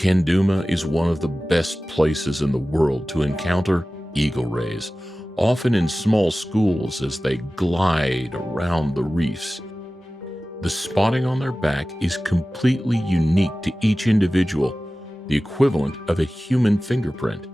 Kanduma is one of the best places in the world to encounter eagle rays, often in small schools as they glide around the reefs. The spotting on their back is completely unique to each individual, the equivalent of a human fingerprint.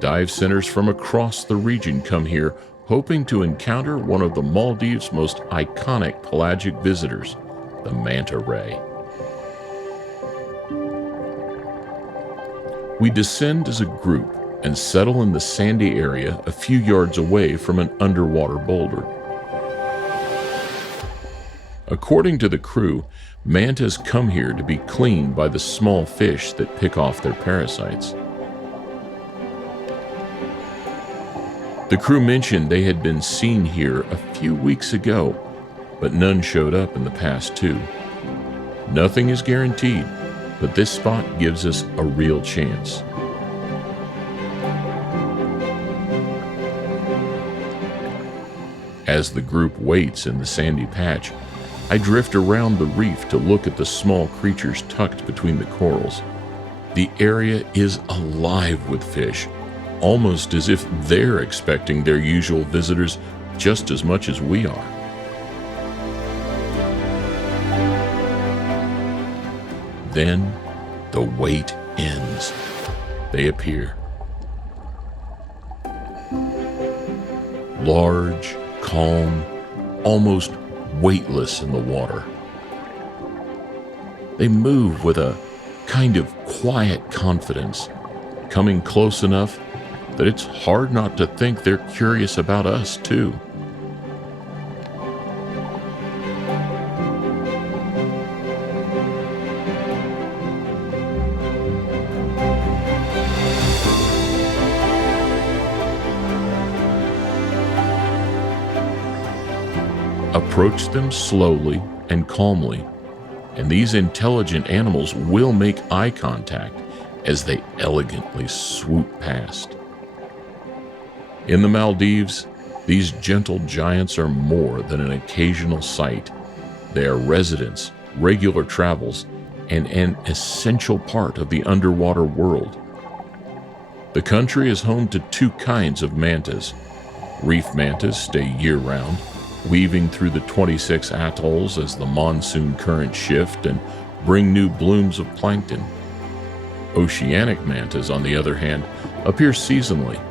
Dive centers from across the region come here, hoping to encounter one of the Maldives' most iconic pelagic visitors, the manta ray. We descend as a group and settle in the sandy area a few yards away from an underwater boulder. According to the crew, mantas come here to be cleaned by the small fish that pick off their parasites. The crew mentioned they had been seen here a few weeks ago, but none showed up in the past 2. Nothing is guaranteed, but this spot gives us a real chance. As the group waits in the sandy patch, I drift around the reef to look at the small creatures tucked between the corals. The area is alive with fish, almost as if they're expecting their usual visitors just as much as we are. Then the wait ends. They appear. Large, calm, almost weightless in the water. They move with a kind of quiet confidence, coming close enough that it's hard not to think they're curious about us, too. Approach them slowly and calmly, and these intelligent animals will make eye contact as they elegantly swoop past. In the Maldives, these gentle giants are more than an occasional sight. They are residents, regular travels, and an essential part of the underwater world. The country is home to 2 kinds of mantas. Reef mantas stay year-round, weaving through the 26 atolls as the monsoon currents shift and bring new blooms of plankton. Oceanic mantas, on the other hand, appear seasonally,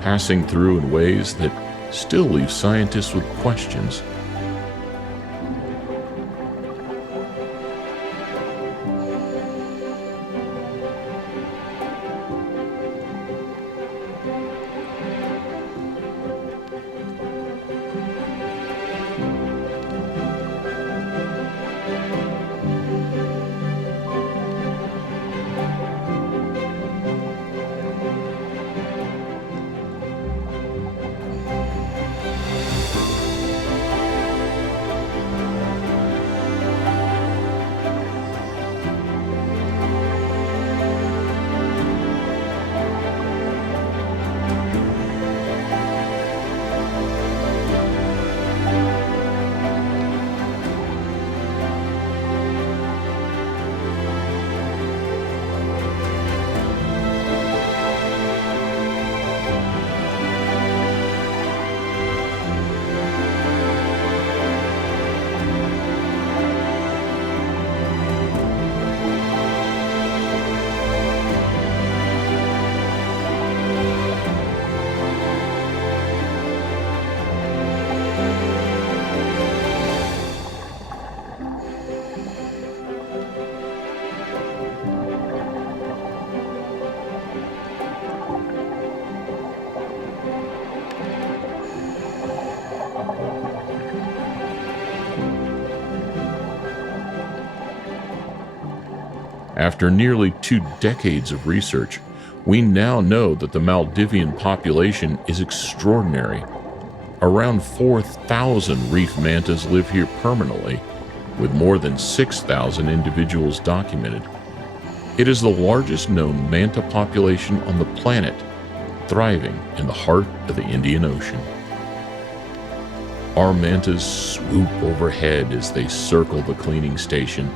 passing through in ways that still leave scientists with questions. After nearly 2 decades of research, we now know that the Maldivian population is extraordinary. Around 4,000 reef mantas live here permanently, with more than 6,000 individuals documented. It is the largest known manta population on the planet, thriving in the heart of the Indian Ocean. Our mantas swoop overhead as they circle the cleaning station,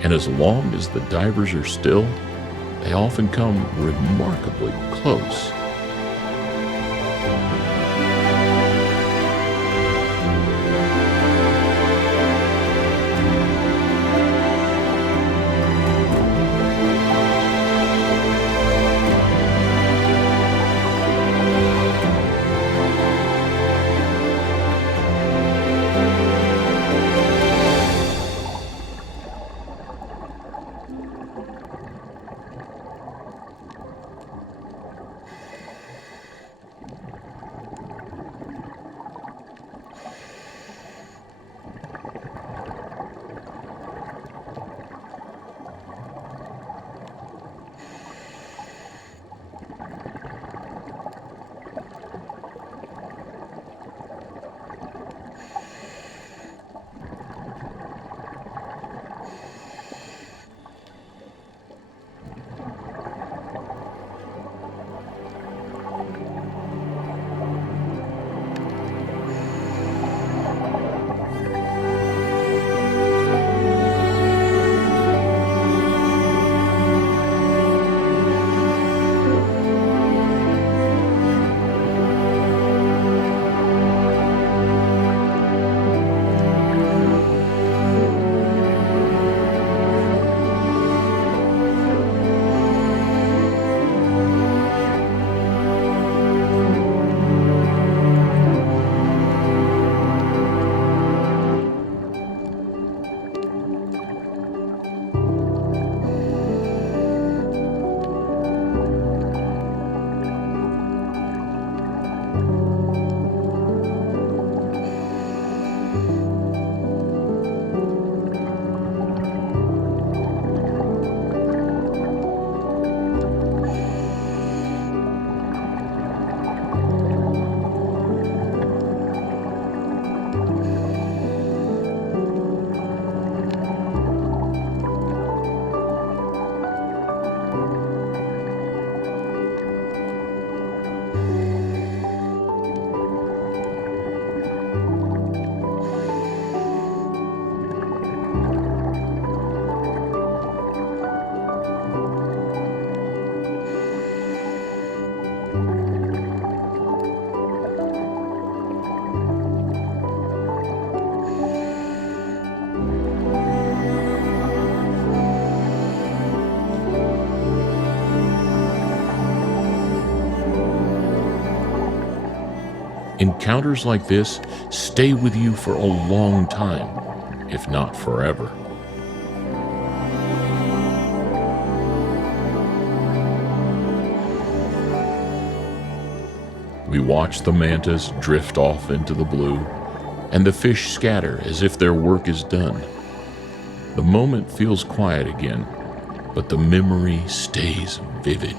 and as long as the divers are still, they often come remarkably close. Encounters like this stay with you for a long time, if not forever. We watch the mantas drift off into the blue, and the fish scatter as if their work is done. The moment feels quiet again, but the memory stays vivid.